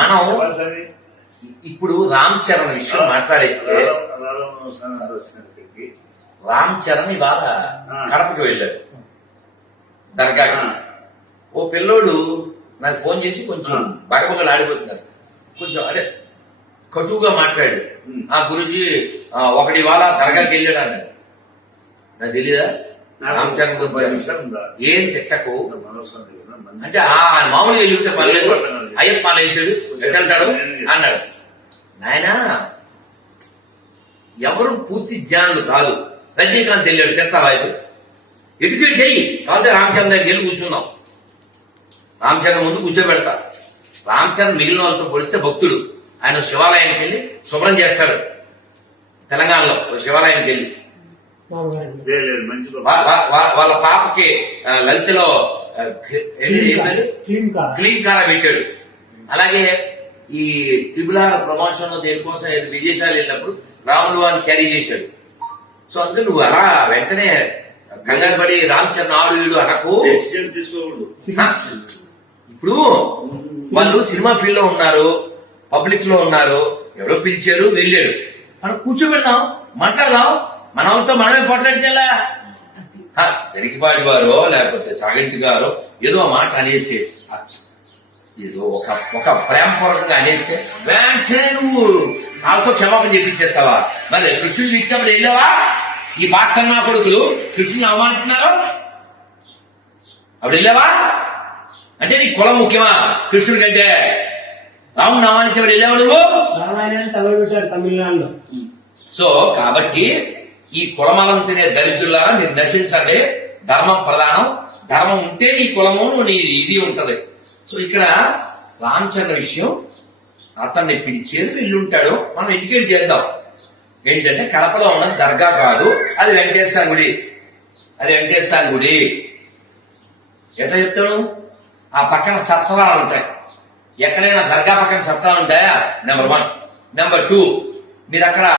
మనం ఇప్పుడు రామ్ చరణ్ విషయం మాట్లాడేస్తే రామ్ చరణ్ ఇవాళ కడపకి వెళ్ళారు దర్గాకి. ఓ పిల్లోడు నాకు ఫోన్ చేసి కొంచెం బగబగలు ఆడిపోతున్నారు, కొంచెం అదే కటువుగా మాట్లాడు. ఆ గురుజీ ఒకటి ఇవాళ దర్గాకి వెళ్ళాడు అన్నాడు. నాకు తెలీదా రామ్ చరణ్ గురించి ఏం తిట్టకు అంటే మామూలుగా వెళ్తే పర్లేదు, అయ్యప్ప మాల వేసాడు ఎక్కడతాడు అన్నాడు. నాయన ఎవరు పూర్తి జ్ఞానులు కాదు. రజనీకాంత్ వెళ్ళాడు చెప్తావా? ఎడ్యుకేట్ చెయ్యి, కాకపోతే రామచరణ్ దగ్గరికి వెళ్ళి కూర్చుందాం. రామచరణ్ ముందు కూర్చోబెడతా. రామచరణ్ మిగిలిన వాళ్ళతో పొడిస్తే భక్తుడు. ఆయన శివాలయానికి వెళ్ళి శుభ్రం చేస్తాడు. తెలంగాణలో శివాలయానికి వెళ్ళి వాళ్ళ పాపకి లలితలో క్లీన్ కార పెట్టాడు. అలాగే ఈ త్రిపులార ప్రమోషన్ దేనికోసం విదేశాలు వెళ్ళినప్పుడు రాములు అని క్యారీ చేశాడు. సో అందుకే నువ్వు అలా వెంటనే కంగారు పడి రామచరణ్ ఆడు వీడు అనకు. ఇప్పుడు వాళ్ళు సినిమా ఫీల్డ్ లో ఉన్నారు, పబ్లిక్ లో ఉన్నారు, ఎవరో పిలిచారు వెళ్ళాడు. మనం కూర్చోబెడదాం, మాట్లాడదాం, మన వాళ్ళతో మనమే పోట్లాడితేలా. తెరికిపాటి గారో లేకపోతే సాగంటి గారో ఏదో మాట అనేస్తే, ఏదో ఒక ప్రేమపూర్వకంగా అనేస్తే వెంటనే నువ్వు వాళ్ళతో క్షమాపణ చేపించేస్తావా? మరి కృష్ణుడు తిట్టినప్పుడు వెళ్ళావా? ఈ పాస్తన్నా కొడుకులు కృష్ణుని అవమానిస్తున్నారు, అప్పుడు వెళ్ళావా? అంటే నీ కులం ముఖ్యమా కృష్ణుడి కంటే? రాముని అవమానించినప్పుడు వెళ్ళావా నువ్వు? తమిళనాడులో. సో కాబట్టి ఈ కులమలం తినే దరిద్రులారా మీరు నశించండి. ధర్మం ప్రధానం. ధర్మం ఉంటే నీ కులము నీ ఇది ఉంటది. సో ఇక్కడ రామచంద్ర విషయం అతన్ని పిలిచేది వెళ్ళుంటాడు. మనం ఎడ్యుకేట్ చేద్దాం. ఏంటంటే కడపలో ఉన్న దర్గా కాదు, అది వెంకటేశ్వర గుడి. అది వెంకటేశ్వర గుడి. ఎట్లా చెప్తాడు? ఆ పక్కన సత్రాలు ఉంటాయి. ఎక్కడైనా దర్గా పక్కన సత్రాలు ఉంటాయా? నెంబర్ 1. నెంబర్ 2, మీరు అక్కడ